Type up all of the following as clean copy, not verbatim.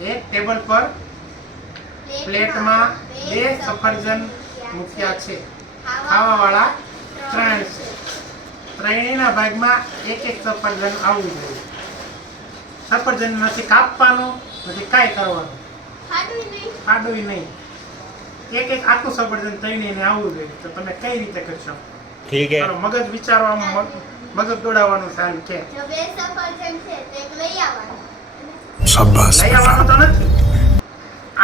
એક ટેબલ પર પ્લેટમાં 2 સફરજન મૂક્યા છે, ખાવાવાળા 3 છે, ત્રણેયના ભાગમાં એક સફરજન આવવું જોઈએ. સફરજન નથી કાપવાનું, નથી કાંઈ કરવાનું, ખાડું નહીં, એક આખું સફરજન ત્રણેયને આવવું જોઈએ. તો તમે કઈ રીતે કરશો? ઠીક હે. મગજ વિચારવામાં, મગજ દોડાવવાનું ચાલુ છે. જો 2 સફરજન છે તો એક લઈ આવવાનું. શાબાશ. લઈ આવવાનું તો નથી,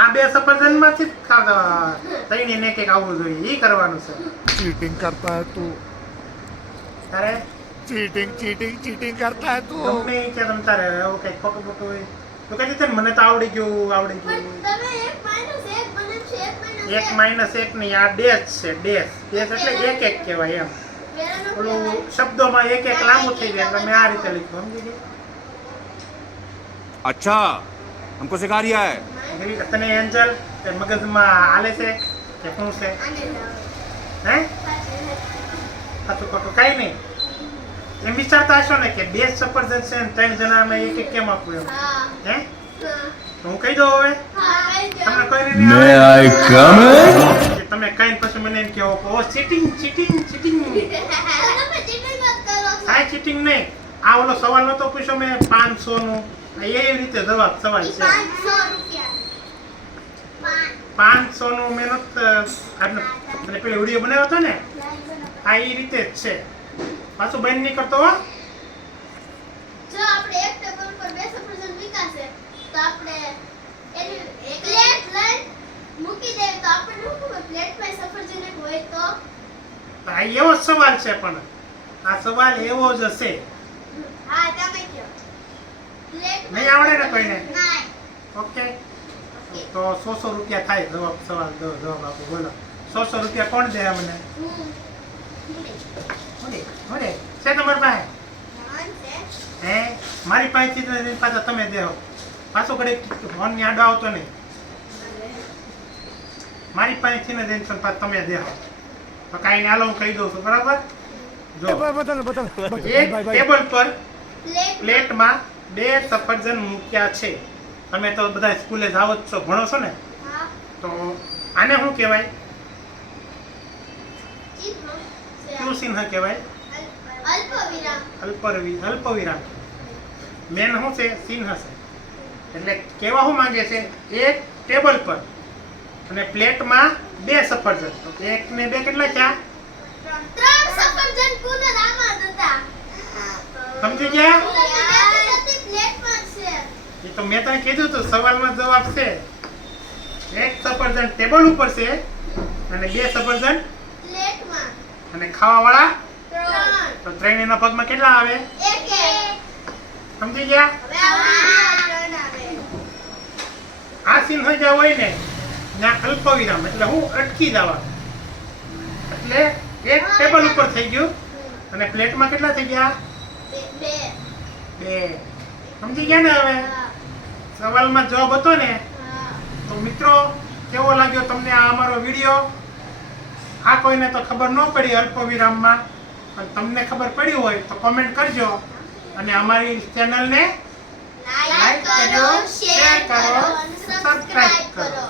આ 2 સફરજનમાંથી જ ત્રણેયને એક આવવું જોઈએ, એ કરવાનું છે. चीटिंग करता है तू, તારે चीटिंग करता है तू. ગમે ઈ કે તમ તારે એવું કઈ ખોટું ખોટું હોય તો કહી દે ને, મને તો આવડી ગયું. પણ તમે 1 - 1 બને છે, 1 - 1 1 - 1 નહીં, આ ડેશ છે. ડેશ એટલે એક કહેવાય એમ. વેરાનો ઓલું કહેવાય. શબ્દોમાં એક લાંબુ થઈ જાય એટલે મેં આ રીતે લખ્યું, સમજી ગયા? अच्छा हमको सिखा रिया है. એવી તને એન્જલ તે મગજમાં હાલે છે કે શું છે? આને લાવો. હે સાચું ખોટું કાંઈ નહીં. એમ વિચારતા હશો ને કે 2 સફરજન છે ને 3 જણાને એક કેમ આપવું એમ? હા. હે હા. તો હું કહી દઉં હવે, હા, કઈ તમને જાઓ. કોઈને નહીં May આવે? I come in? કે તમે કઈ પછી મને એમ કહો કે ઓ ચીટિંગ. તમે cheating જ કરો છો. આ ચીટિંગ નહીં. આ ઓલો સવાલ નતો પૂછ્યો મેં 500 નું, એવી રીતે જવાબ સવાલ ઈ છે. 500 રૂપિયા. 500 નું મહેનત આપણે પેલો વિડીયો બનાવ્યો હતો ને, આ એ રીતે જ છે. પાછું બંધ નહીં કરતો હો. જો આપણે એક ટેબલ પર 2 સફરજન મૂક્યા છે તો આપણે એની એક પ્લેટ લઈ મૂકી દઈએ તો આપણને શું ખબર પ્લેટમાં સફરજન એક હોય તો? આ એવો જ સવાલ છે, પણ આ સવાલ એવો જ હશે. હા, તમે કહો. પ્લેટમાં નહીં આવડે ને કોઈને? નહીં. ઓકે, તો 100 રૂપિયા થાય જવાબ આપો. બોલો 100 રૂપિયા કોણ દે મને? મળે છે તમારી પાસે? હે મારી પાસેથી પાછા તમે દેવો. પાછો ઘડી ફોન ની આડો આવતો નહીં. મારી પાસેથી ને જઈને પાછા તમે દેવો તો કાંઈ નહીં. હાલો હું કહી દઉં છું, બરાબર? જો એક ટેબલ પર પ્લેટમાં 2 સફરજન મૂક્યા છે. તમે તો બધા સ્કૂલે જાવ જ છો, ભણો છો ને, હા, તો આને શું કહેવાય? ચિહ્ન કયું ચિહ્ન કહેવાય? અલ્પવિરામ. અલ્પવિરામ. મેન શું છે? ચિહ્ન છે. એટલે કહેવા શું માંગે છે? એક ટેબલ પર અને પ્લેટમાં 2 સફરજન. તો 1 ને 2 કેટલા થયા? 3 સફરજન કુદર આમાં હતા. સમજી ગયા? પ્લેટમાં છે. એ તો મેં તને કીધું હતું, સવાલમાં જવાબ છે. 1 સફરજન ટેબલ ઉપર છે અને 2 સફરજન પ્લેટમાં. અને ખાવાવાળા 3. તો 3 એના પગમાં કેટલા આવે? એક. સમજી ગયા? હવે આ 3 આવે. આ ચિહ્ન જ્યાં હોય ને ત્યાં અલ્પવિરામ એટલે હું અટકી જવાનું. એટલે એક ટેબલ ઉપર થઈ ગયું અને પ્લેટમાં કેટલા થઈ ગયા? 2. 2. સમજી ગયા ને? હવે સવાલમાં જવાબ હતો ને. તો મિત્રો, કેવો લાગ્યો તમને આ અમારો વિડીયો? આ કોઈને તો ખબર ન પડી અલ્પવિરામમાં, પણ તમને ખબર પડી હોય તો કોમેન્ટ કરજો અને અમારી ચેનલને લાઈક કરો, શેર કરો અને સબસ્ક્રાઇબ કરો.